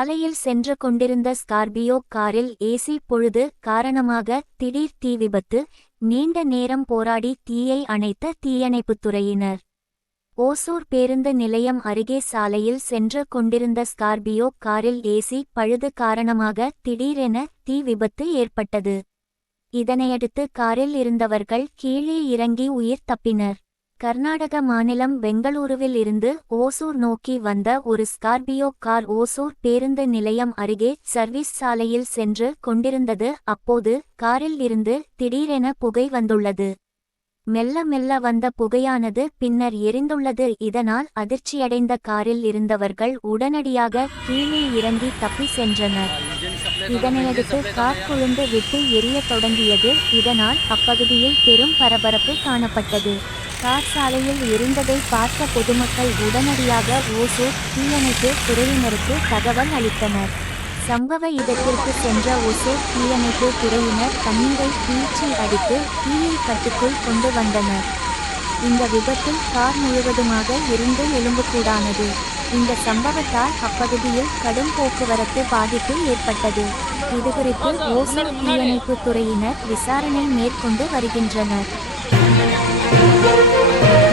சாலையில் சென்று கொண்டிருந்த ஸ்கார்பியோ காரில் ஏசி பொழுது காரணமாக திடீர் தீ விபத்து நீண்ட நேரம் போராடி தீயை அணைத்த தீயணைப்புத் துறையினர். ஓசூர் பேருந்து நிலையம் அருகே சாலையில் சென்று கொண்டிருந்த ஸ்கார்பியோ காரில் ஏசி பழுது காரணமாக திடீரென தீ விபத்து ஏற்பட்டது. இதனையடுத்து காரில் இருந்தவர்கள் கீழே இறங்கி உயிர் தப்பினர். கர்நாடக மாநிலம் பெங்களூருவில் இருந்து ஓசூர் நோக்கி வந்த ஒரு ஸ்கார்பியோ கார் ஓசூர் பேருந்து நிலையம் அருகே சர்வீஸ் சாலையில் சென்று கொண்டிருந்தது. அப்போது காரில் இருந்து திடீரென புகை வந்துள்ளது. மெல்ல மெல்ல வந்த புகையானது பின்னர் எரிந்துள்ளது. இதனால் அதிர்ச்சியடைந்த காரில் இருந்தவர்கள் உடனடியாக கீழே இறங்கி தப்பி சென்றனர். இதனையடுத்து கார் கொழுந்து விட்டு எரியத் தொடங்கியது. இதனால் அப்பகுதியில் பெரும் பரபரப்பு காணப்பட்டது. கார் சாலையில் இருந்ததை பார்த்த பொதுமக்கள் உடனடியாக ஓசூர் தீயணைப்பு துறையினருக்கு தகவல் அளித்தனர். சம்பவ இடத்திற்கு சென்ற ஒசூர் தீயணைப்பு துறையினர் தண்ணீரை பீச்சி அடித்து தீயை கட்டுக்குள் கொண்டு வந்தனர். இந்த விபத்தில் கார் முழுவதுமாக இருந்து எலும்புக்கூடானது. இந்த சம்பவத்தால் அப்பகுதியில் கடும் போக்குவரத்து பாதிப்பு ஏற்பட்டது. இதுகுறித்து ஓசூர் தீயணைப்பு துறையினர் விசாரணை மேற்கொண்டு வருகின்றனர். どどどどっち?